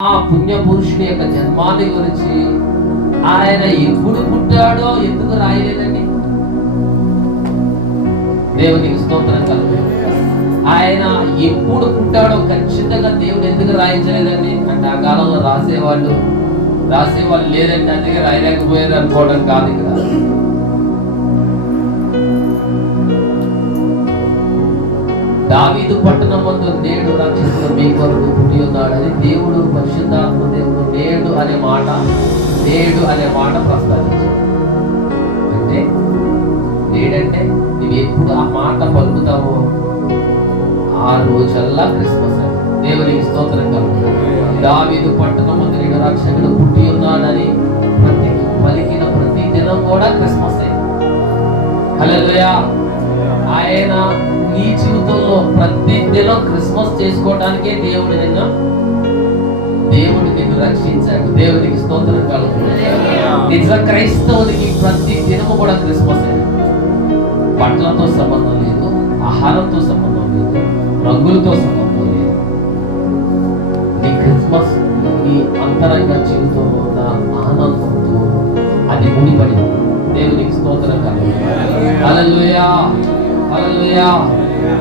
ఆ పుణ్య పురుషుడి యొక్క జన్మాన్ని గురించి ఆయన ఎప్పుడు పుట్టాడో ఎందుకు రాయలేదండి? దేవునికి స్తోత్రం కలుగు. ఆయన ఎప్పుడు పుట్టాడో ఖచ్చితంగా దేవుడు ఎందుకు రాయించలేదండి అంటే ఆ కాలంలో రాసేవాళ్ళు లేరండి, అందుకే రాయలేకపోయారు అనుకోవడం కాదు. ఇక్కడ దావీదు పట్టణమందు నేడు రక్షకుడు మీ కొరకు పుట్టి ఉన్నాడని దేవుడు పరిశుద్ధాత్మ దేవుడు నేడు అనే మాట ప్రస్తావించాడు. అంటే నేడంటే నువ్వు ఎప్పుడు ఆ మాట పలుకుతావో ఆ రోజల్లా క్రిస్మస్ అని. దేవునికి స్తోత్రం కలుగు. దావీదు పట్టణమందు నేడు రక్షకుడు పుట్టి ఉన్నాడని పలికిన ప్రతి దినం కూడా క్రిస్మస్ అయింది. హల్లెలూయా. ఆయన నీ జీవితంలో ప్రతి దినం క్రిస్మస్ చేసుకోవడానికే దేవుడు నిన్ను రక్షించాడు. దేవునికి స్తోత్రం కలుగు. నిజ క్రైస్తవునికి ప్రతి దినము కూడా క్రిస్మస్ అయింది. బట్టలతో సంబంధం లేదు, ఆహారంతో సంబంధం లేదు, రంగులతో సంబంధం లేదు. నీ క్రిస్మస్ నీ అంతరంగ జీవితంలో ఉన్న ఆనందంతో అది ముడిపడి. దేవునికి స్తోత్రం కలుగు. హల్లెలూయా, హల్లెలూయా.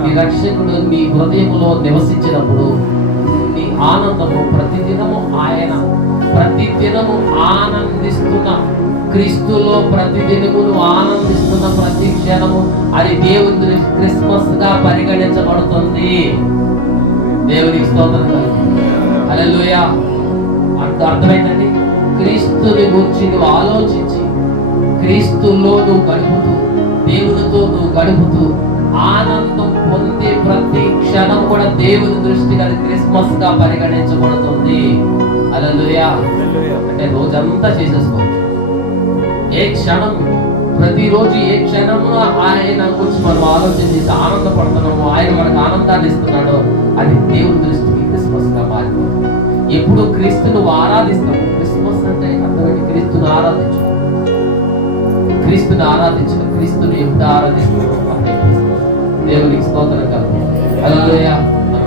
నీ రక్షకుడు నీ హృదయంలో నివసించినప్పుడు నీ ఆనందము ప్రతిదినము ఆనందిస్తున్న క్రీస్తులో ప్రతిదినము ఆనందిస్తున్న ప్రతి క్షణము అది దేవుని క్రిస్మస్ గా పరిగణించబడుతుంది. దేవునికి స్తోత్రం. హల్లెలూయా. అర్థమైందండి? క్రీస్తుని గురించి నువ్వు ఆలోచించి క్రీస్తులో నువ్వు గడుపుతూ దేవునితో నువ్వు గడుపుతూ ఆనందం పొందే ప్రతి క్షణం కూడా దేవుని దృష్టికి అది క్రిస్మస్ గా పరిగణించబడుతుంది. హల్లెలూయా. అంటే రోజంతా చేసేసుకోవచ్చు. ఏ క్షణం ప్రతిరోజు ఏ క్షణము ఆయన గురించి మనం ఆలోచన చేసి ఆనందపడుతున్నాము, ఆయన మనకు ఆనందాన్ని ఇస్తున్నాడో అది దేవుని దృష్టికి క్రిస్మస్ గా మారిపోతుంది. ఎప్పుడు క్రీస్తును ఆరాధిస్తాము. క్రిస్మస్ అంటే అర్థమైంది క్రీస్తుని ఆరాధించు, క్రీస్తుని ఎప్పుడు ఆరాధిస్తున్నాము. దేవునికి స్తోత్రం కలుగు. హల్లెలూయా.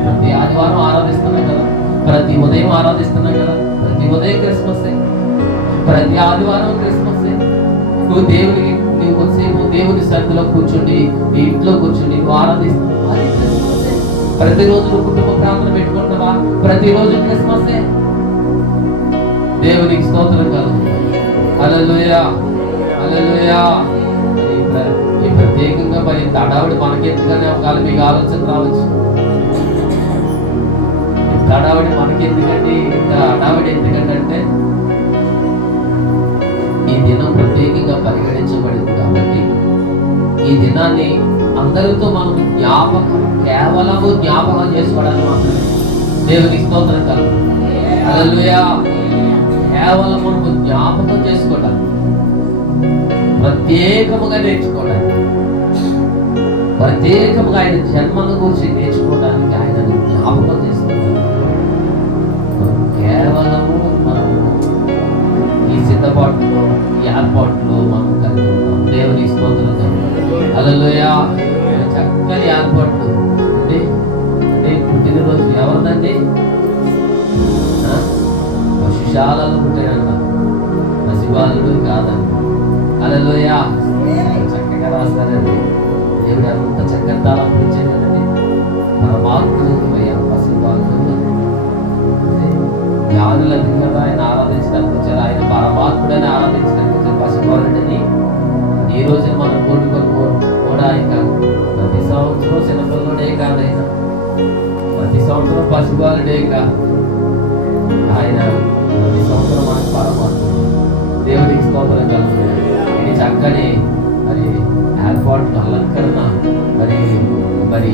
ప్రతి ఆదివారం ఆరాధిస్తున్నాం కదా, ప్రతి ఉదయం ఆరాధిస్తున్నాం కదా, ప్రతి ఉదయం క్రిస్మస్, ప్రతి ఆదివారం క్రిస్మస్. నువ్వు నువ్వు కొద్దిసేపు దేవుని సన్నిధిలో కూర్చోండి, నీ ఇంట్లో కూర్చోండి, నువ్వు ఆరాధిస్తున్నావు, అది క్రిస్మస్. ప్రతిరోజు నువ్వు కుటుంబ ప్రార్థన పెట్టుకుంటున్నావా, ప్రతిరోజు క్రిస్మస్. దేవునికి స్తోత్రం కలుగు. హల్లెలూయా, హల్లెలూయా. ఈ ప్రత్యేకంగా మరి తడావిడి మనకెందుకనే ఒకవేళ మీకు ఆలోచన రావచ్చు. తడావిడి మనకెందుకండి, ఇంత అడావిడి ఎందుకంటే ఈ దినం ప్రత్యేకంగా పరిగణించబడింది కాబట్టి ఈ దినాన్ని అందరితో మనం కేవలము జ్ఞాపకం చేసుకోవడానికి మాత్రమే. దేవునికి స్తోత్రం కలుగు. హల్లెలూయా. కేవలం మనకు జ్ఞాపకం చేసుకోవడానికి, ప్రత్యేకముగా నేర్చుకోవడానికి, ప్రత్యేకముగా ఆయన జన్మను గురించి నేర్చుకోవడానికి ఆయనను జ్ఞాపకం చేస్తున్నాం. కేవలము మనము ఈ సిద్ధపాటులో ఈ ఏర్పాటులో మనం కలిగి ఉన్నాం. దేవుని స్తోత్రం. హల్లెలూయా. చక్కని ఏర్పాట్లు అంటే పుట్టినరోజు ఎవరిదండి? పశుశాలలో పుట్టాడంట, పసిబాలుడు కాదండి. హల్లెలూయా. చక్కగా రాస్తారండి. దేవుడు అంత చక్కని తాళం ఇచ్చాడు కదండి. పరమాత్ముడు పసిబాలుడు జ్ఞానులకు కదా ఆయన ఆరాధించడానికి వచ్చారు. ఆయన పరమాత్ముడని ఆరాధించడానికి వచ్చారు. పసిబాలుడని ఈ రోజు మనం కోరుకోను కూడా ఆయన ప్రతి సంవత్సరం చిన్నపిల్లడే కాదు, ఆయన ప్రతి సంవత్సరం పసిబాలుడే కాదు, ఆయన ప్రతి సంవత్సరం మనకు పరమాత్ముడు. దేవునికి స్తోత్రం కలుగు. ఇది చక్కని మరి ఏర్పాట్లు, అలంకరణ మరి